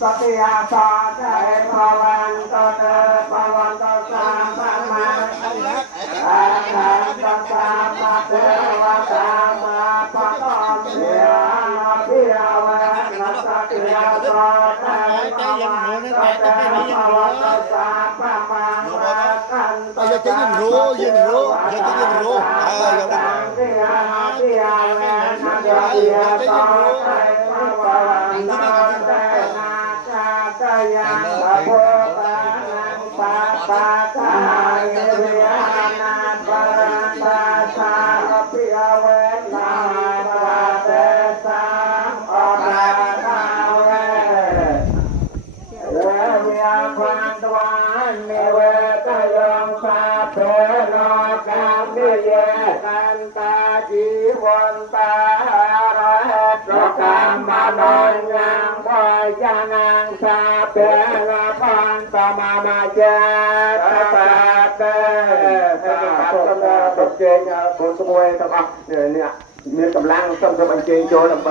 สติยาสาใจภวันตเตภวันตสามภมังอาคันตสามภเทวตามาปะตอมเสียนาพิยาวันสติยาสาใจภวันตเตภวันตสามภมังอาคันตสามภเทวตามาปะตอมเสียนาพิยาวันสติยาสาใจภวันตเตยังพระพุทธนังปะปะทายเรียนาปะปะชาปิยเวนาปะเตสังอราทาเวเวียควันตวันเมเวตยองสาเพโนกามมิเยกันตาจีวันตาระเหตุกรรมนนยังพยานังสาเพโนพันตมามาเจตตาเตคนเจงคนสมวยทั้งเนี่ยมีกำลังต้องทำอันเจงโจรไป